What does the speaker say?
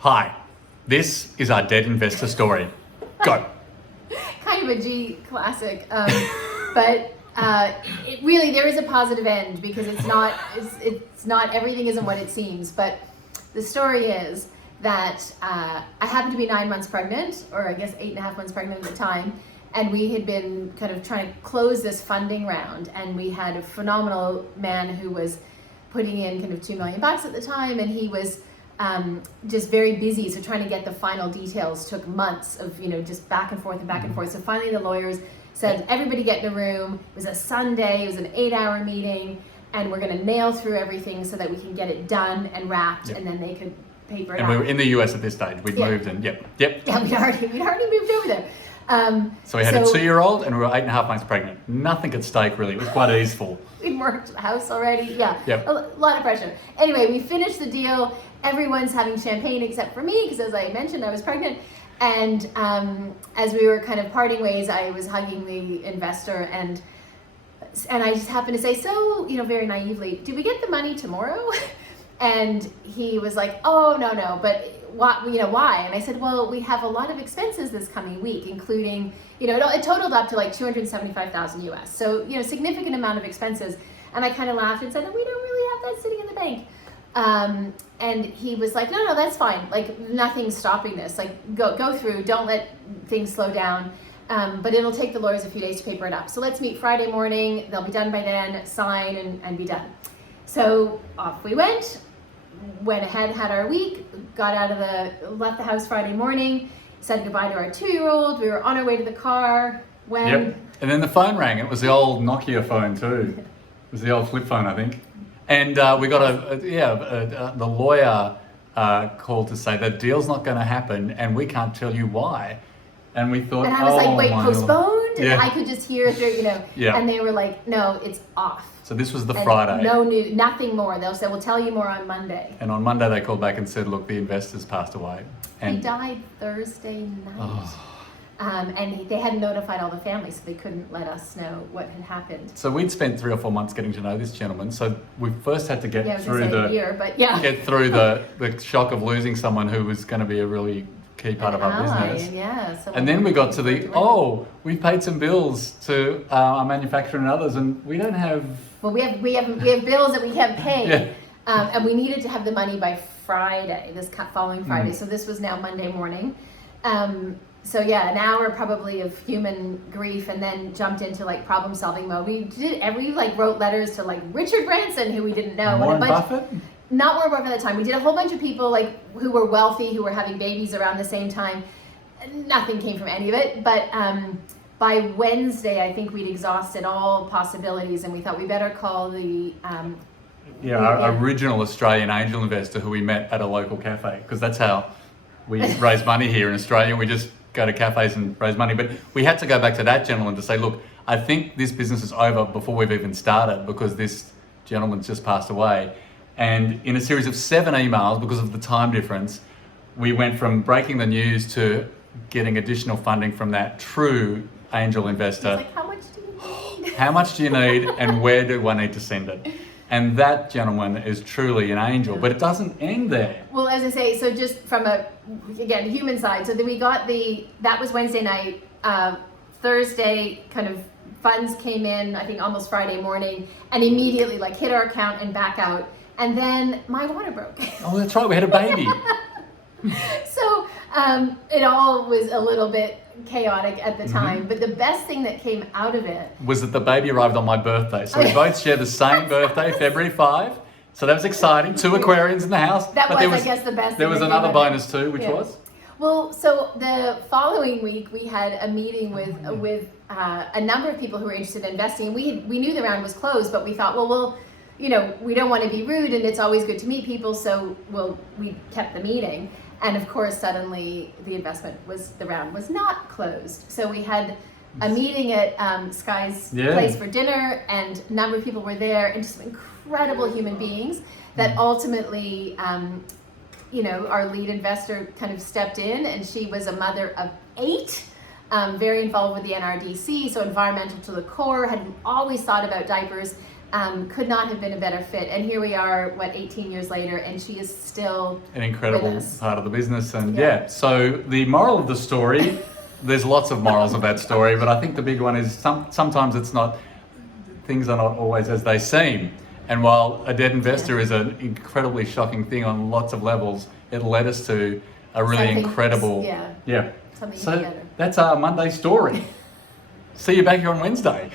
Hi, this is our dead investor story. Go. Kind of a G classic, but it really, there is a positive end because it's not everything isn't what it seems. But the story is that I happened to be 9 months pregnant, or I guess 8.5 months pregnant at the time, and we had been kind of trying to close this funding round, and we had a phenomenal man who was putting in kind of $2 million at the time, and he was just very busy, so trying to get the final details took months of just back and forth and back and forth. So finally the lawyers said, everybody get in a room. It was a Sunday, it was an 8-hour meeting, and we're going to nail through everything so that we can get it done and wrapped, and then they could paper it And out. we were in the US at this stage. We'd moved and yep. Yeah, we'd already moved over there. So we had a 2-year-old and we were 8.5 months pregnant. Nothing at stake really. It was quite easeful. We'd worked the house already. Yeah, Yep. a lot of pressure. Anyway, we finished the deal. Everyone's having champagne except for me because, as I mentioned, I was pregnant. And as we were kind of parting ways, I was hugging the investor, and I just happened to say, so very naively, do we get the money tomorrow? And he was like, oh no, but why? And I said, well, we have a lot of expenses this coming week, including it totaled up to like $275,000 US, so significant amount of expenses. And I kind of laughed and said, we don't really have that sitting in the bank. And he was like, no, that's fine. Like, nothing's stopping this. Like, go through. Don't let things slow down. But it'll take the lawyers a few days to paper it up. So let's meet Friday morning. They'll be done by then. Sign and be done. So off we went. Went ahead, had our week. Left the house Friday morning. Said goodbye to our 2-year-old. We were on our way to the car when. Yep. And then the phone rang. It was the old Nokia phone too. It was the old flip phone, I think. And we got the lawyer called to say that deal's not going to happen, and we can't tell you why. And we thought, and I was like, wait, postponed? Yeah. And I could just hear through, Yeah. And they were like, no, it's off. So this was the And Friday. No news, nothing more. They'll say, we'll tell you more on Monday. And on Monday they called back and said, look, the investor's passed away. And He died Thursday night. Oh. And they hadn't notified all the families, so they couldn't let us know what had happened. So we'd spent 3 or 4 months getting to know this gentleman. So we first had to get I was through gonna say a year, but yeah. get through the shock of losing someone who was going to be a really key part of our ally, business. Yeah. And then we got to we paid some bills to our manufacturer and others, and we don't have. Well, we have bills that we can't pay, Yeah. and we needed to have the money by Friday, this following Friday. So this was now Monday morning. So yeah, an hour probably of human grief, and then jumped into like problem solving mode. We wrote letters to like Richard Branson, who we didn't know. Warren and a bunch, Buffett? Not Warren Buffett at the time. We did a whole bunch of people like who were wealthy, who were having babies around the same time. Nothing came from any of it, but by Wednesday, I think we'd exhausted all possibilities, and we thought we better call the Our original Australian angel investor who we met at a local cafe, because that's how we raise money here in Australia. We just go to cafes and raise money. But we had to go back to that gentleman to say, look, I think this business is over before we've even started, because this gentleman's just passed away. And in a series of 7 emails, because of the time difference, we went from breaking the news to getting additional funding from that true angel investor. It's like, how much do you need? How much do you need, and where do I need to send it? And that gentleman is truly an angel, but it doesn't end there. Well, as I say, so just from again, human side, so then we got that was Wednesday night. Thursday, kind of funds came in, I think almost Friday morning, and immediately like hit our account and back out. And then my water broke. Oh, that's right, we had a baby. So it all was a little bit chaotic at the time, but the best thing that came out of it Was that the baby arrived on my birthday. So we both share the same birthday, February 5. So that was exciting. 2 Aquarians in the house. That But was, there I guess, the best There thing was that another came out of it. bonus too, which Yeah. was? Well, so the following week we had a meeting with a number of people who were interested in investing. We knew the round was closed, but we thought, well, we don't want to be rude, and it's always good to meet people, so we kept the meeting. And of course, suddenly the round was not closed. So we had a meeting at Sky's place for dinner, and a number of people were there, and just incredible human beings that ultimately, our lead investor kind of stepped in, and she was a mother of 8, very involved with the NRDC, so environmental to the core, had always thought about diapers, Could not have been a better fit. And here we are, 18 years later, and she is still an incredible with us. part of the business. And Yeah. so the moral of the story, there's lots of morals of that story, but I think the big one is sometimes things are not always as they seem. And while a dead investor is an incredibly shocking thing on lots of levels, it led us to a really Something- incredible, something So together. that's our Monday story. See you back here on Wednesday.